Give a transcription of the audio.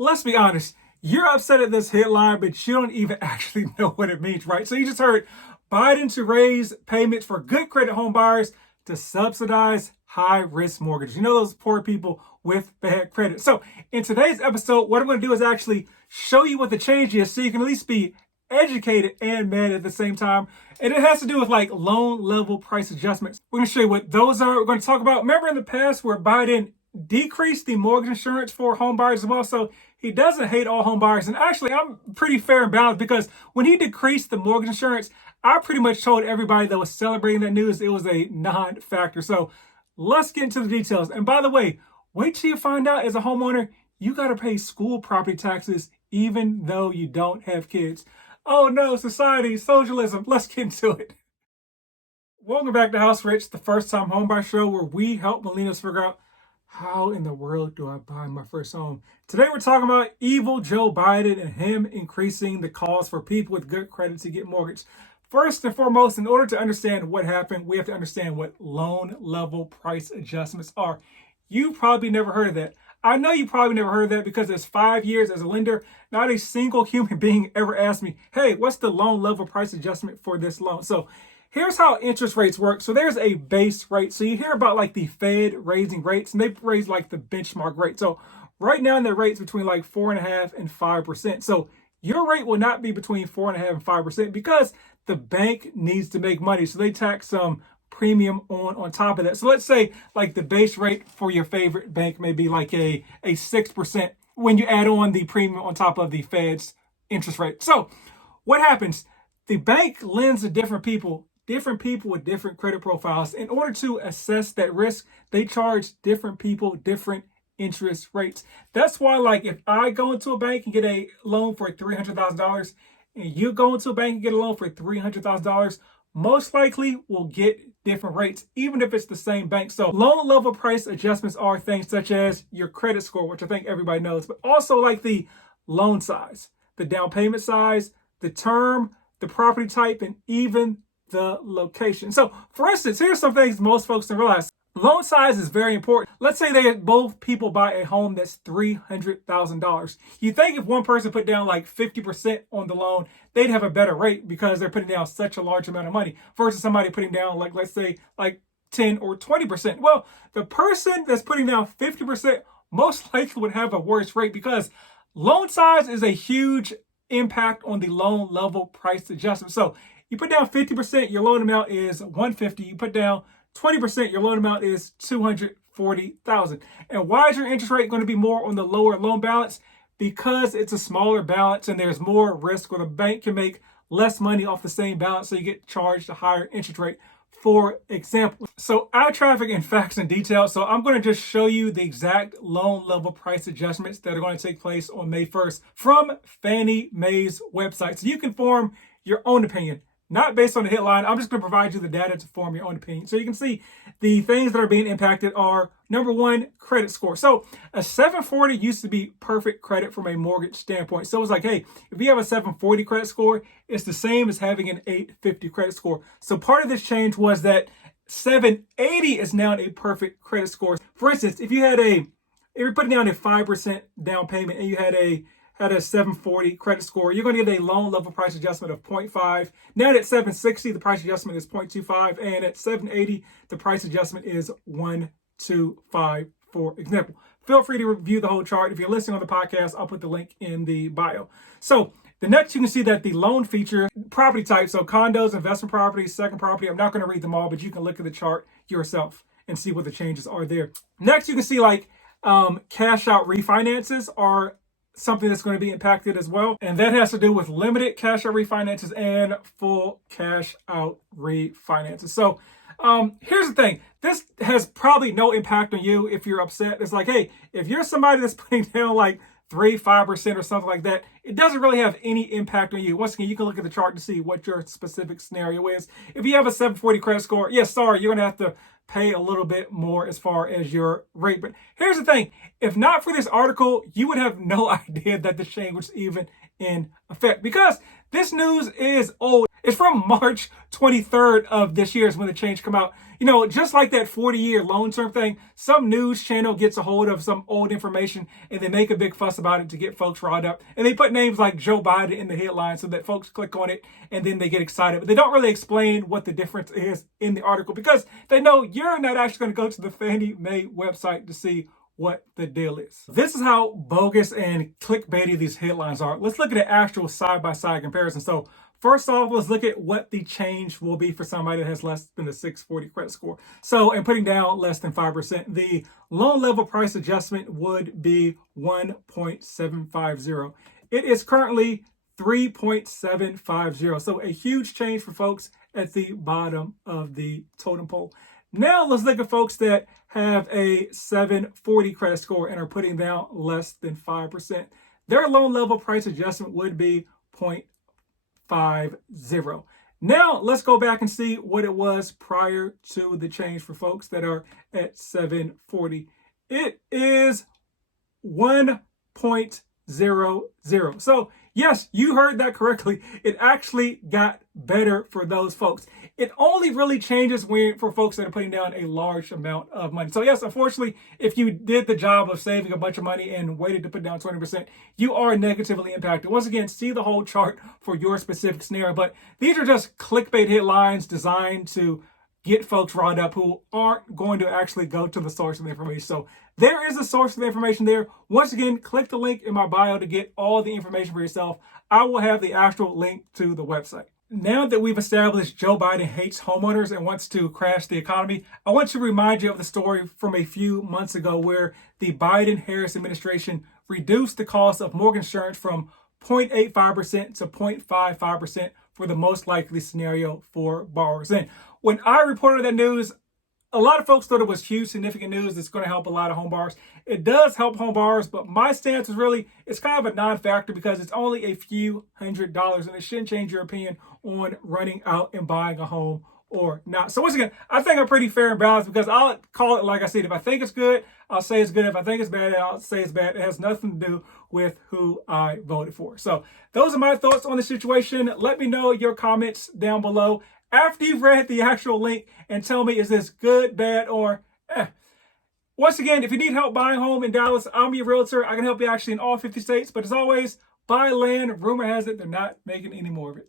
let's be honest, you're upset at this headline, but you don't even actually know what it means, right? So you just heard Biden to raise payments for good credit home buyers to subsidize high-risk mortgages. You know, those poor people with bad credit. So in today's episode, what I'm going to do is actually show you what the change is so you can at least be educated and mad at the same time. And it has to do with like loan level price adjustments. We're going to show you what those are. We're going to talk about, remember in the past where Biden decreased the mortgage insurance for home buyers as well. So he doesn't hate all home buyers. And actually, I'm pretty fair and balanced because when he decreased the mortgage insurance, I pretty much told everybody that was celebrating that news it was a non-factor. So let's get into the details. And by the way, wait till you find out as a homeowner, you got to pay school property taxes even though you don't have kids. Oh no, society, socialism. Let's get into it. Welcome back to House Rich, the first time homebuyer show where we help millennials figure out how in the world do I buy my first home. Today we're talking about evil Joe Biden and him increasing the cost for people with good credit to get mortgage. First and foremost, in order to understand what happened, we have to understand what loan level price adjustments are. You probably never heard of that. I know you probably never heard of that because it's 5 years as a lender. Not a single human being ever asked me, hey, what's the loan level price adjustment for this loan? So here's how interest rates work. So there's a base rate. So you hear about like the Fed raising rates and they raise like the benchmark rate. So right now their rate's between like 4.5% and 5%. So your rate will not be between 4.5% and 5% because the bank needs to make money. So they tax some premium on top of that. So let's say like the base rate for your favorite bank may be like a 6% when you add on the premium on top of the Fed's interest rate. So what happens? The bank lends to different people with different credit profiles. In order to assess that risk, they charge different people different interest rates. That's why, like, if I go into a bank and get a loan for $300,000 and you go into a bank and get a loan for $300,000, most likely we'll get different rates, even if it's the same bank. So loan level price adjustments are things such as your credit score, which I think everybody knows, but also like the loan size, the down payment size, the term, the property type, and even the location. So for instance, here's some things most folks don't realize. Loan size is very important. Let's say they both people buy a home that's $300,000. You think if one person put down like 50% on the loan, they'd have a better rate because they're putting down such a large amount of money versus somebody putting down like, let's say like 10 or 20%. Well, the person that's putting down 50% most likely would have a worse rate because loan size is a huge impact on the loan level price adjustment. So you put down 50%, your loan amount is $150. You put down 20%, your loan amount is $240,000. And why is your interest rate going to be more on the lower loan balance? Because it's a smaller balance and there's more risk, or the bank can make less money off the same balance, so you get charged a higher interest rate, for example. So eye traffic and facts and details. So I'm going to just show you the exact loan level price adjustments that are going to take place on May 1st from Fannie Mae's website. So you can form your own opinion. Not based on the headline. I'm just going to provide you the data to form your own opinion. So you can see the things that are being impacted are, number one, credit score. So a 740 used to be perfect credit from a mortgage standpoint. So it's like, hey, if you have a 740 credit score, it's the same as having an 850 credit score. So part of this change was that 780 is now a perfect credit score. For instance, if you're putting down a 5% down payment and you had a 740 credit score, you're going to get a loan level price adjustment of 0.5. Now at 760, the price adjustment is 0.25. And at 780, the price adjustment is 125, for example. Feel free to review the whole chart. If you're listening on the podcast, I'll put the link in the bio. So the next, you can see that the loan feature property type, so condos, investment properties, second property. I'm not going to read them all, but you can look at the chart yourself and see what the changes are there. Next, you can see like cash out refinances are something that's going to be impacted as well. And that has to do with limited cash out refinances and full cash out refinances. So here's the thing. This has probably no impact on you if you're upset. It's like, hey, if you're somebody that's putting down like 3-5% or something like that, it doesn't really have any impact on you. Once again, you can look at the chart to see what your specific scenario is. If you have a 740 credit score, yes, sorry, you're going to have to pay a little bit more as far as your rate. But here's the thing. If not for this article, you would have no idea that the change was even in effect because this news is old. It's from March 23rd of this year is when the change come out. You know, just like that 40-year loan term thing, some news channel gets a hold of some old information and they make a big fuss about it to get folks riled up. And they put names like Joe Biden in the headline so that folks click on it and then they get excited. But they don't really explain what the difference is in the article because they know you're not actually going to go to the Fannie Mae website to see what the deal is. This is how bogus and clickbaity these headlines are. Let's look at an actual side-by-side comparison. So first off, let's look at what the change will be for somebody that has less than a 640 credit score. So, and putting down less than 5%, the loan level price adjustment would be 1.750. It is currently 3.750. So a huge change for folks at the bottom of the totem pole. Now let's look at folks that have a 740 credit score and are putting down less than 5%. Their loan level price adjustment would be 0.50. Now let's go back and see what it was prior to the change for folks that are at 740. It is 1.00. So yes, you heard that correctly. It actually got better for those folks. It only really changes for folks that are putting down a large amount of money. So yes, unfortunately, if you did the job of saving a bunch of money and waited to put down 20%, you are negatively impacted. Once again, see the whole chart for your specific scenario. But these are just clickbait headlines designed to get folks riled up who aren't going to actually go to the source of the information. So there is a source of the information there. Once again, click the link in my bio to get all the information for yourself. I will have the actual link to the website. Now that we've established Joe Biden hates homeowners and wants to crash the economy, I want to remind you of the story from a few months ago where the Biden-Harris administration reduced the cost of mortgage insurance from 0.85% to 0.55% for the most likely scenario for borrowers. And when I reported that news, a lot of folks thought it was huge, significant news that's going to help a lot of home buyers. It does help home buyers, but my stance is really, it's kind of a non-factor because it's only a few $100s and it shouldn't change your opinion on running out and buying a home or not. So once again, I think I'm pretty fair and balanced because I'll call it, like I said, if I think it's good, I'll say it's good. If I think it's bad, I'll say it's bad. It has nothing to do with who I voted for. So those are my thoughts on the situation. Let me know your comments down below after you've read the actual link and tell me, is this good, bad, or eh. Once again, if you need help buying a home in Dallas, I'm your realtor. I can help you actually in all 50 states. But as always, buy land. Rumor has it they're not making any more of it.